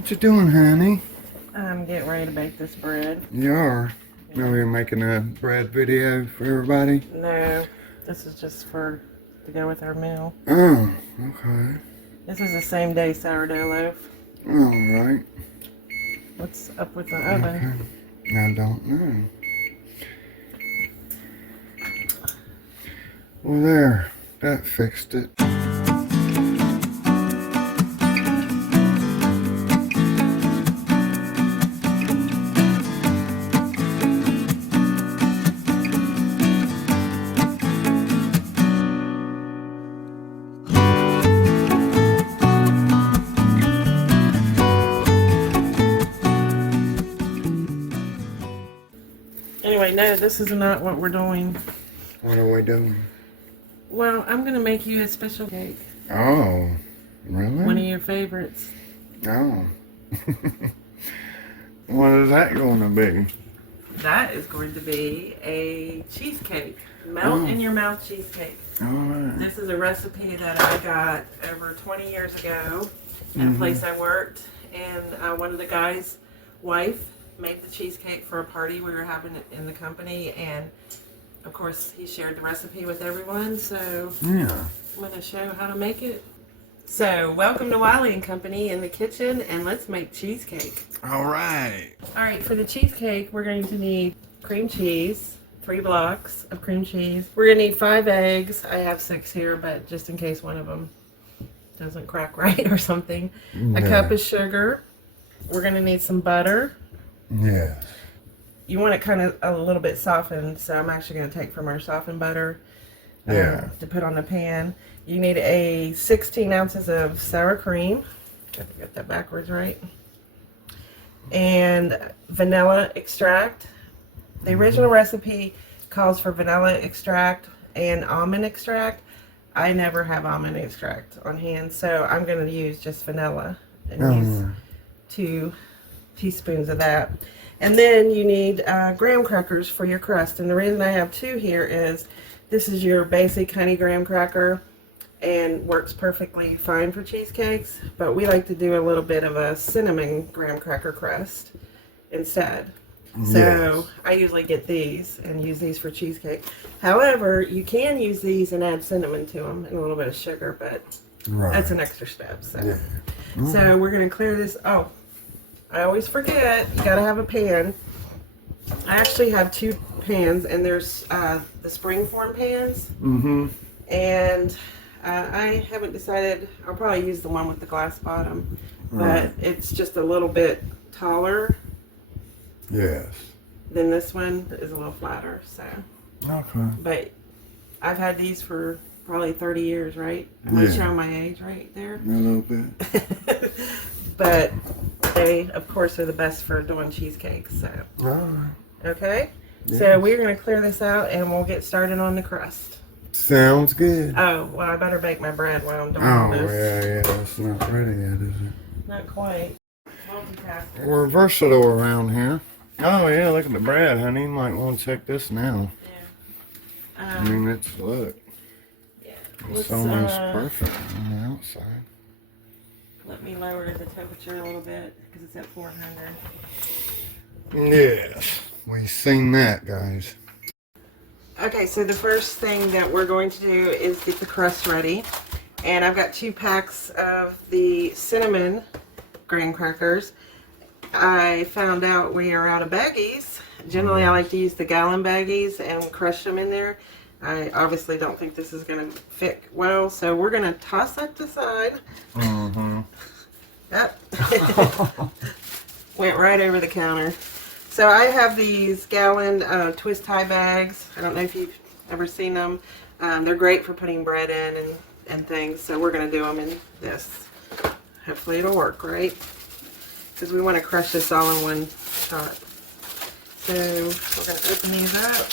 What you doing, honey? I'm getting ready to bake this bread. You are? Now you're making a bread video for everybody? No, this is just to go with our meal. Oh, okay. This is the same day sourdough loaf. Alright. What's up with the oven? Okay. I don't know. Well, there. That fixed it. Anyway, no, this is not what we're doing. What are we doing? Well, I'm going to make you a special cake. Oh, really? One of your favorites. Oh. What is that going to be? That is going to be a cheesecake. Melt in your mouth cheesecake. Alright. This is a recipe that I got over 20 years ago at a place I worked. And one of the guys' wife made the cheesecake for a party we were having in the company. And of course, he shared the recipe with everyone. So Yeah. I'm going to show how to make it. So welcome to Wiley and Company in the kitchen, and let's make cheesecake. Alright. All right, for the cheesecake, we're going to need cream cheese, 3 blocks of cream cheese. We're going to need 5 eggs. I have 6 here, but just in case one of them doesn't crack right or something. A cup of sugar. We're going to need some butter. Yes. You want it kind of a little bit softened, so I'm actually going to take from our softened butter to put on the pan. You need 16 ounces of sour cream. Got to get that backwards, right? And vanilla extract. The original recipe calls for vanilla extract and almond extract. I never have almond extract on hand, so I'm going to use just vanilla and use 2 teaspoons of that. And then you need graham crackers for your crust. And the reason I have 2 here is this is your basic honey graham cracker and works perfectly fine for cheesecakes, but we like to do a little bit of a cinnamon graham cracker crust instead. So I usually get these and use these for cheesecake. However, you can use these and add cinnamon to them and a little bit of sugar, but that's an extra step. So, so we're going to clear this. Oh, I always forget, you got to have a pan. I actually have 2 pans, and there's the springform pans. And I haven't decided. I'll probably use the one with the glass bottom, but it's just a little bit taller. Yes. Then this one is a little flatter. So. Okay. But I've had these for probably 30 years, right? I'm showing my age right there. A little bit. But they, of course, are the best for doing cheesecakes. So. All right. Okay. Yes. So we're going to clear this out, and we'll get started on the crust. Sounds good. Oh, well, I better bake my bread while I'm doing all this. Yeah, it's not ready yet, is it? Not quite. Multitasker. We're versatile around here. Oh, yeah, look at the bread, honey. You might want to check this now. Yeah. I mean, look. Yeah. It's almost perfect on the outside. Let me lower the temperature a little bit because it's at 400. Yes, we've seen that, guys. Okay, so the first thing that we're going to do is get the crust ready. And I've got 2 packs of the cinnamon graham crackers. I found out we are out of baggies. Generally, I like to use the gallon baggies and crush them in there. I obviously don't think this is going to fit well, so we're going to toss that to the side. That went right over the counter. So I have these gallon twist tie bags. I don't know if you've ever seen them. They're great for putting bread in and things. So we're going to do them in this. Hopefully it'll work, right? Because we want to crush this all in one shot. So we're going to open these up.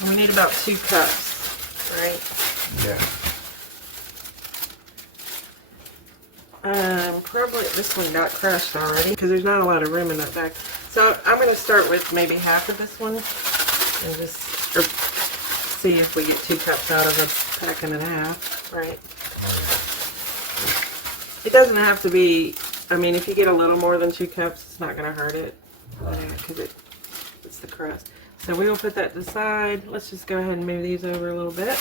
And we need about 2 cups, right? Yeah. Probably this one got crushed already because there's not a lot of room in that bag. So I'm going to start with maybe half of this one. and just see if we get 2 cups out of a pack and a half, right? It doesn't have to be, I mean, if you get a little more than 2 cups, it's not going to hurt it, because it's the crust. So we will put that to the side. Let's just go ahead and move these over a little bit.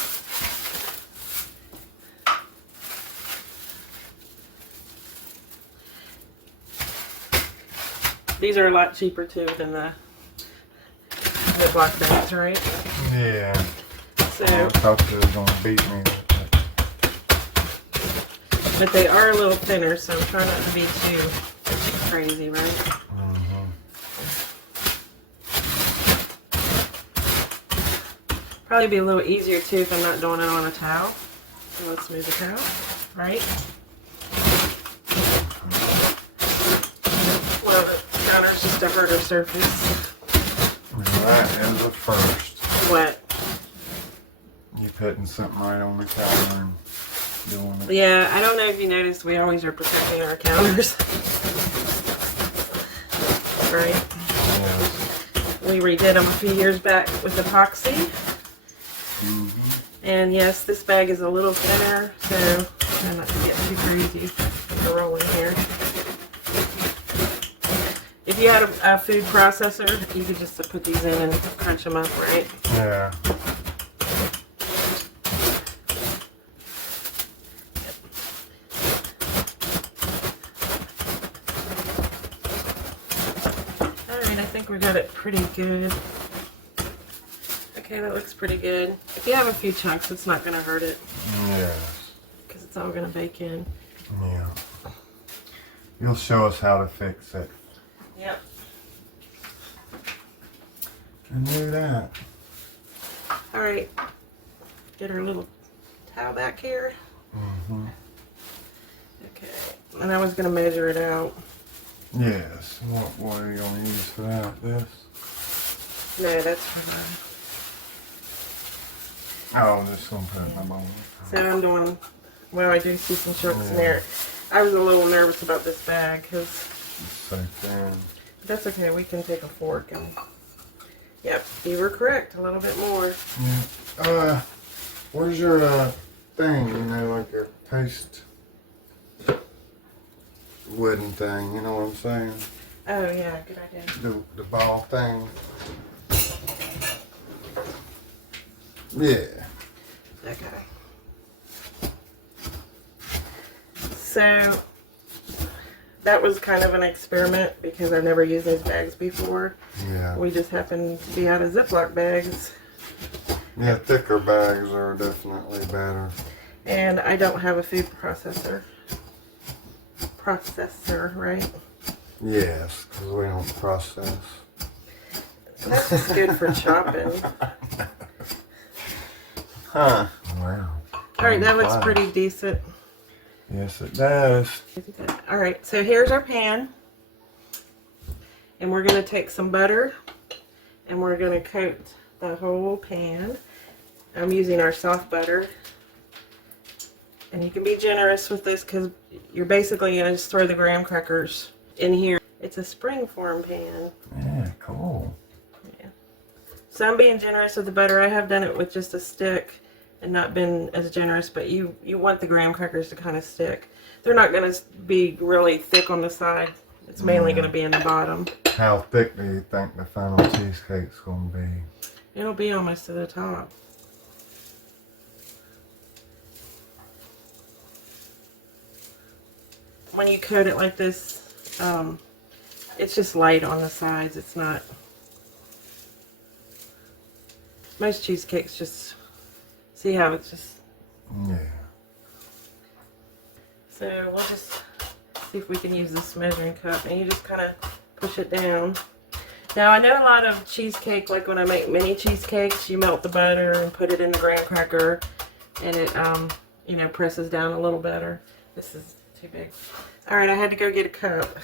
These are a lot cheaper too than the block bags, right? Yeah. So, I thought they were going to beat me. but they are a little thinner, so try not to be too crazy, right? Probably be a little easier too if I'm not doing it on a towel. So let's move the towel, right? Well, the counter's just a harder surface. That is a first. What? You putting something right on the counter and doing it. Yeah, I don't know if you noticed, we always are protecting our counters. Right? Yeah. We redid them a few years back with epoxy. And yes, this bag is a little thinner, so I'm not going to get too crazy with the rolling here. If you had a food processor, you could just put these in and crunch them up, right? Yeah. Alright, I think we got it pretty good. Okay, that looks pretty good. If you have a few chunks, it's not going to hurt it. Yes. Because it's all going to bake in. Yeah. You'll show us how to fix it. Yep. Can do that. Alright. Get our little towel back here. Okay. And I was going to measure it out. Yes. What are you going to use for that? This? No, that's for mine. Oh, just going to put it in my bowl. So I'm doing, well, I do see some chunks in there. I was a little nervous about this bag because So thin. that's okay. We can take a fork and, yep, you were correct. A little bit more. Yeah. Where's your thing? You know, like your paste wooden thing. You know what I'm saying? Oh yeah, good idea. The ball thing. Yeah. Okay. So that was kind of an experiment because I've never used those bags before. Yeah. We just happened to be out of Ziploc bags. Yeah, thicker bags are definitely better. And I don't have a food processor, right? Yes, because we don't process. That's just good for chopping. Huh. Wow. Alright, that looks pretty decent. Yes, it does. Alright, so here's our pan. And we're going to take some butter and we're going to coat the whole pan. I'm using our soft butter. And you can be generous with this because you're basically going to just throw the graham crackers in here. It's a spring form pan. Yeah, cool. Yeah. So I'm being generous with the butter. I have done it with just a stick and not been as generous, but you want the graham crackers to kind of stick. They're not going to be really thick on the side. It's mainly going to be in the bottom. How thick do you think the final cheesecake's going to be? It'll be almost to the top. When you coat it like this, it's just light on the sides. It's not. Most cheesecakes just, see how it's just. Yeah. So we'll just see if we can use this measuring cup, and you just kind of push it down. Now I know a lot of cheesecake, like when I make mini cheesecakes, you melt the butter and put it in the graham cracker, and it you know, presses down a little better. This is too big. All right, I had to go get a cup.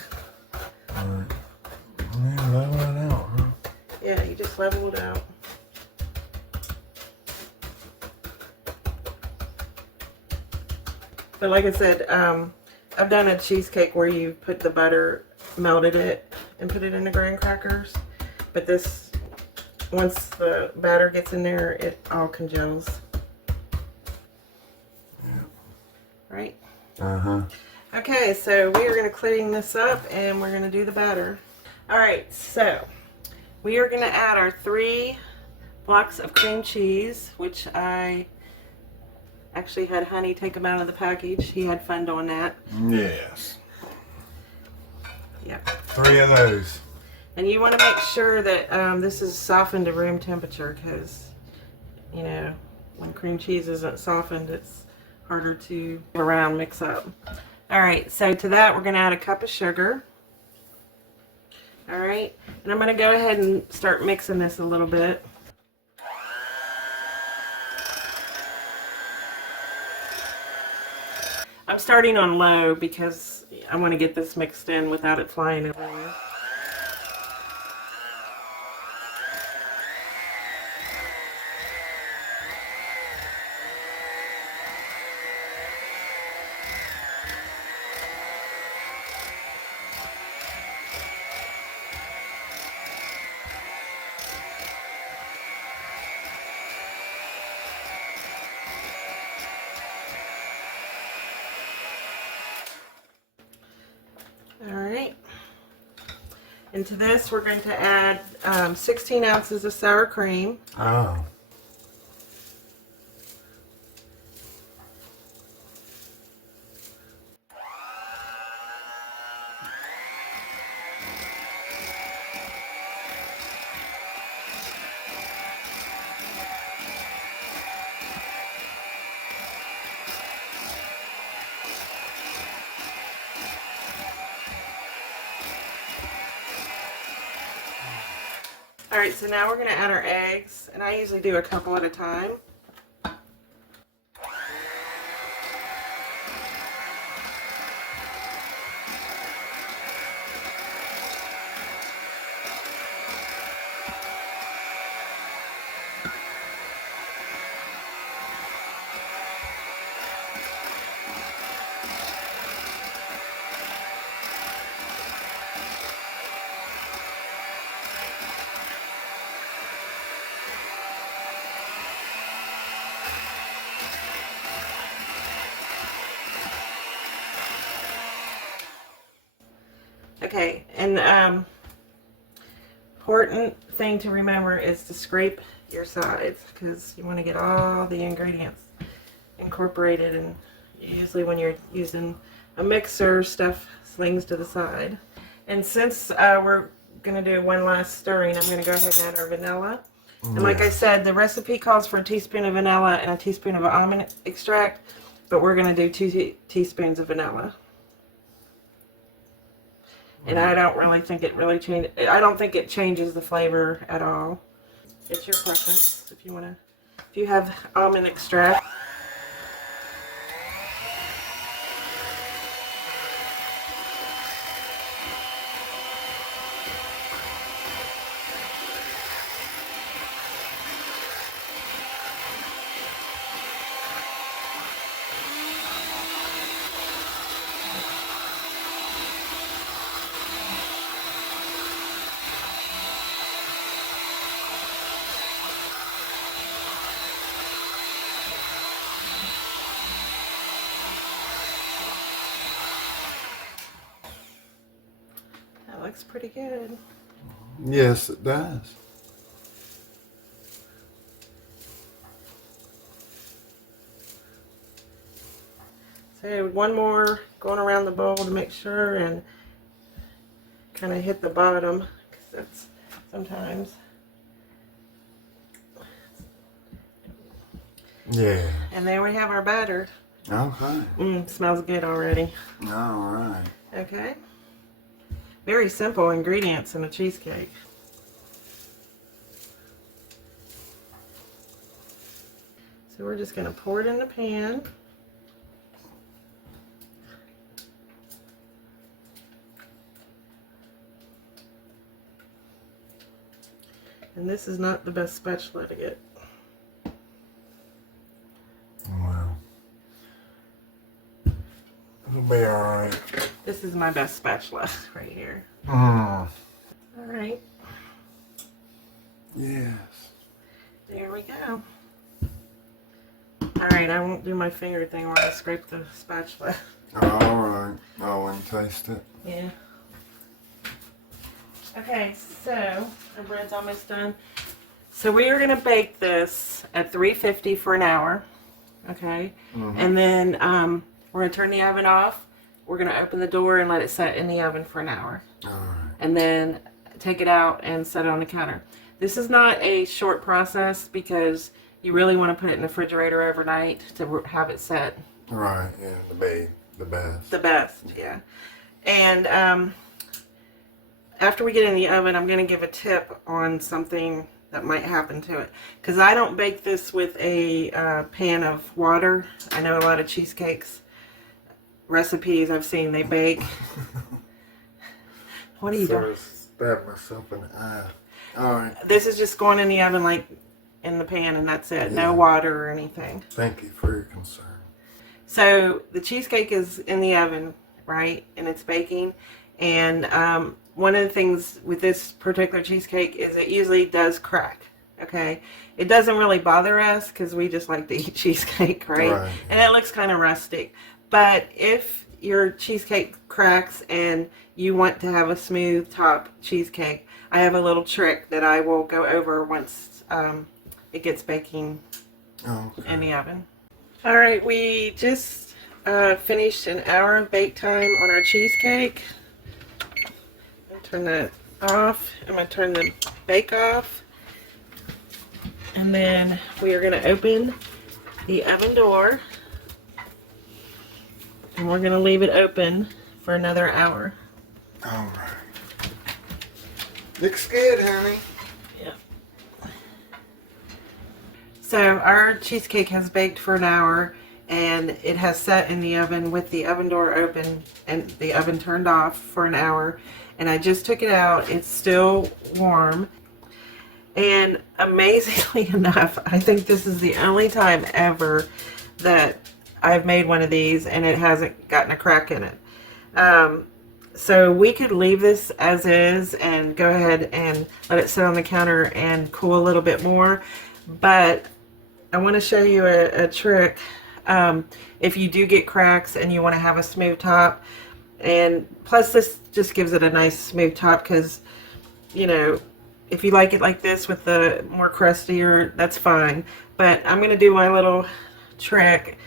Alright. Yeah, level it out, huh? Yeah, you just level it out. But like I said, I've done a cheesecake where you put the butter, melted it, and put it in the graham crackers. But this once the batter gets in there, it all congels. Right? Uh-huh. Okay, so we are going to clean this up and we're going to do the batter. Alright, so we are going to add our 3 blocks of cream cheese, which I actually had Honey take them out of the package. He had fun doing that. Yes. Yep. 3 of those. And you want to make sure that this is softened to room temperature because, you know, when cream cheese isn't softened, it's harder to around mix up. Alright, so to that we're going to add a cup of sugar. Alright, and I'm going to go ahead and start mixing this a little bit. I'm starting on low because I want to get this mixed in without it flying everywhere. Alright, and to this we're going to add 16 ounces of sour cream. Oh. Alright, so now we're going to add our eggs, and I usually do a couple at a time. Okay, and important thing to remember is to scrape your sides because you want to get all the ingredients incorporated, and usually when you're using a mixer, stuff slings to the side. And since we're going to do one last stirring, I'm going to go ahead and add our vanilla. And like I said, the recipe calls for a teaspoon of vanilla and a teaspoon of almond extract, but we're going to do 2 teaspoons of vanilla. And I don't really think it really changes. I don't think it changes the flavor at all. It's your preference if you want to. If you have almond extract. That looks pretty good. Yes, it does. So one more going around the bowl to make sure and kind of hit the bottom because that's sometimes. Yeah. And there we have our batter. Okay. Smells good already. All right. Okay. Very simple ingredients in a cheesecake. So we're just going to pour it in the pan. And this is not the best spatula to get. Well, it'll be all right. This is my best spatula right here. Mm. All right. Yes. There we go. Alright, I won't do my finger thing where I scrape the spatula. Alright. I want to taste it. Yeah. Okay, so our bread's almost done. So we are going to bake this at 350 for an hour. Okay. And then we're going to turn the oven off. We're going to open the door and let it set in the oven for an hour. Alright. And then take it out and set it on the counter. This is not a short process because you really want to put it in the refrigerator overnight to have it set. Right, yeah, the best. The best, yeah. And after we get in the oven, I'm going to give a tip on something that might happen to it. Because I don't bake this with a pan of water. I know a lot of cheesecakes recipes I've seen they bake. What are you doing? Stab myself in the eye. Alright. This is just going in the oven like in the pan and that's it. Yeah. No water or anything. Thank you for your concern. So the cheesecake is in the oven, right? And it's baking. And one of the things with this particular cheesecake is it usually does crack. Okay. It doesn't really bother us because we just like to eat cheesecake, right? Right. And it looks kind of rustic. But if your cheesecake cracks and you want to have a smooth top cheesecake, I have a little trick that I will go over once it gets baking in the oven. All right, we just finished an hour of bake time on our cheesecake. I'm gonna turn that off. I'm gonna turn the bake off. And then we are gonna open the oven door. And we're gonna leave it open for another hour. Alright. Looks good, honey. Yeah. So our cheesecake has baked for an hour and it has set in the oven with the oven door open and the oven turned off for an hour. And I just took it out. It's still warm. And amazingly enough, I think this is the only time ever that I've made one of these and it hasn't gotten a crack in it. So we could leave this as is and go ahead and let it sit on the counter and cool a little bit more. But I want to show you a trick. If you do get cracks and you want to have a smooth top, and plus this just gives it a nice smooth top because, you know, if you like it like this with the more crustier, that's fine. But I'm going to do my little trick.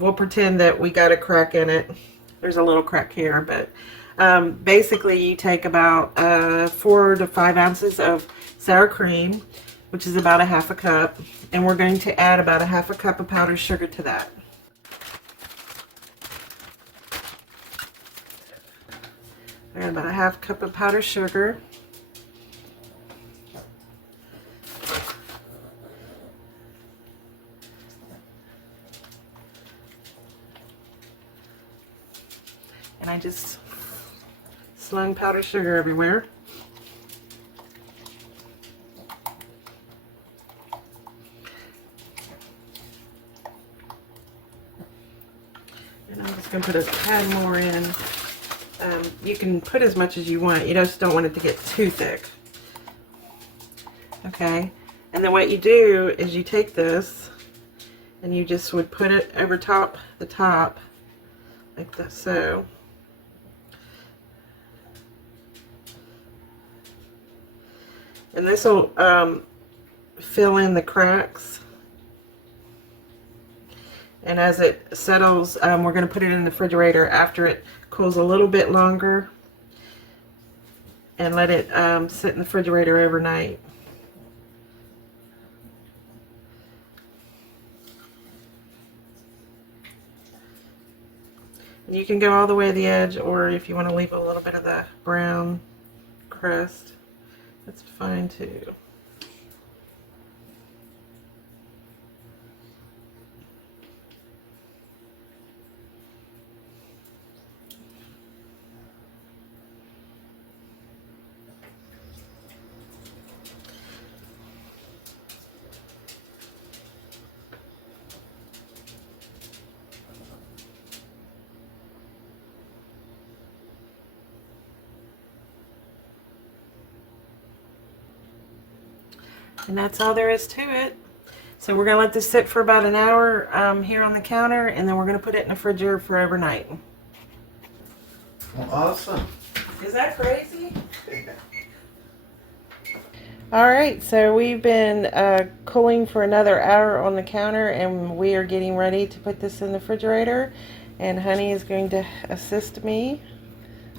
We'll pretend that we got a crack in it. There's a little crack here, but basically you take about 4 to 5 ounces of sour cream, which is about a half a cup, and we're going to add about a half a cup of powdered sugar to that. Add about a half cup of powdered sugar. And I just slung powdered sugar everywhere. And I'm just going to put a tad more in. You can put as much as you want. You just don't want it to get too thick. Okay. And then what you do is you take this and you just would put it over the top like that, so. And this will fill in the cracks. And as it settles, we're going to put it in the refrigerator after it cools a little bit longer and let it sit in the refrigerator overnight. And you can go all the way to the edge, or if you want to leave a little bit of the brown crust, that's fine too. And that's all there is to it. So we're going to let this sit for about an hour here on the counter, and then we're going to put it in the refrigerator for overnight. Well, awesome. Is that crazy? All right, so we've been cooling for another hour on the counter, and we are getting ready to put this in the refrigerator. And Honey is going to assist me.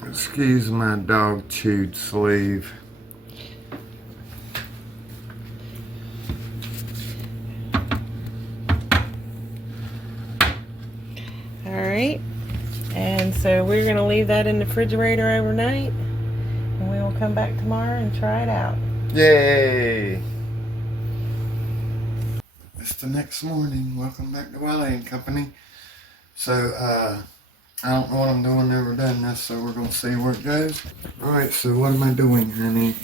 Excuse my dog chewed sleeve. All right, and so we're going to leave that in the refrigerator overnight, and we will come back tomorrow and try it out. Yay! It's the next morning. Welcome back to Wiley and Company. So, I don't know what I'm doing, never done this, so we're going to see where it goes. Alright, so what am I doing, honey?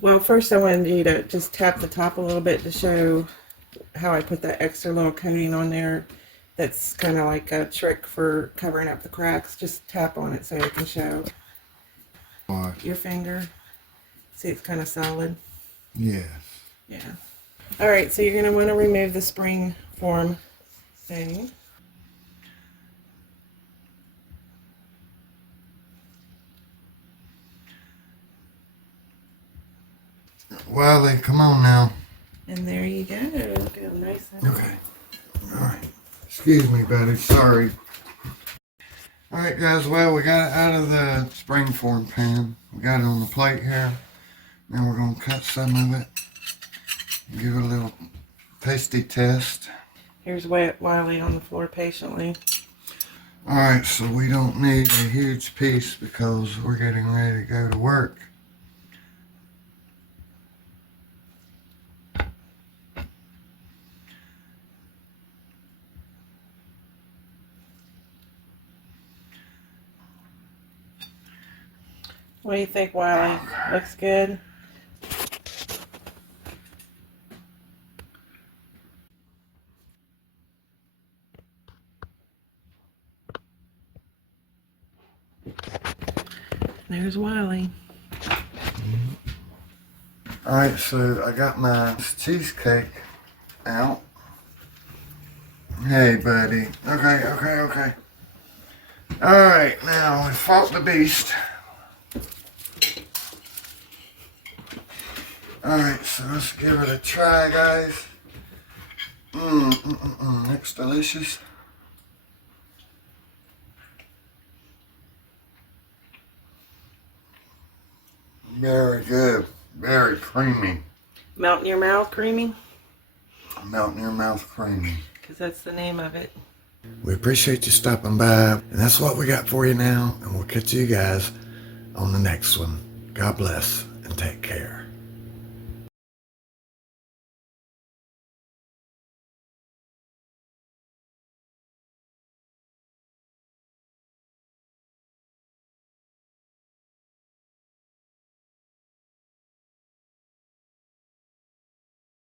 Well, first I wanted you to just tap the top a little bit to show how I put that extra little coating on there. That's kind of like a trick for covering up the cracks. Just tap on it so it can show. What? Your finger. See, it's kind of solid. Yes. Yeah. Alright, so you're going to want to remove the spring form thing. Wiley, come on now. And there you go. Go nice and Okay. Alright. Excuse me, buddy. Sorry. Alright, guys. Well, we got it out of the springform pan. We got it on the plate here. Now we're going to cut some of it. Give it a little tasty test. Here's Wiley on the floor patiently. Alright, so we don't need a huge piece because we're getting ready to go to work. What do you think, Wiley? Looks good? There's Wiley. Alright, so I got my cheesecake out. Hey, buddy. Okay. Alright, now we fought the beast. Alright, so let's give it a try, guys. Looks delicious. Very good. Very creamy. Melt in your mouth, creamy? Melt in your mouth creamy. Because that's the name of it. We appreciate you stopping by. And that's what we got for you now. And we'll catch you guys on the next one. God bless and take care.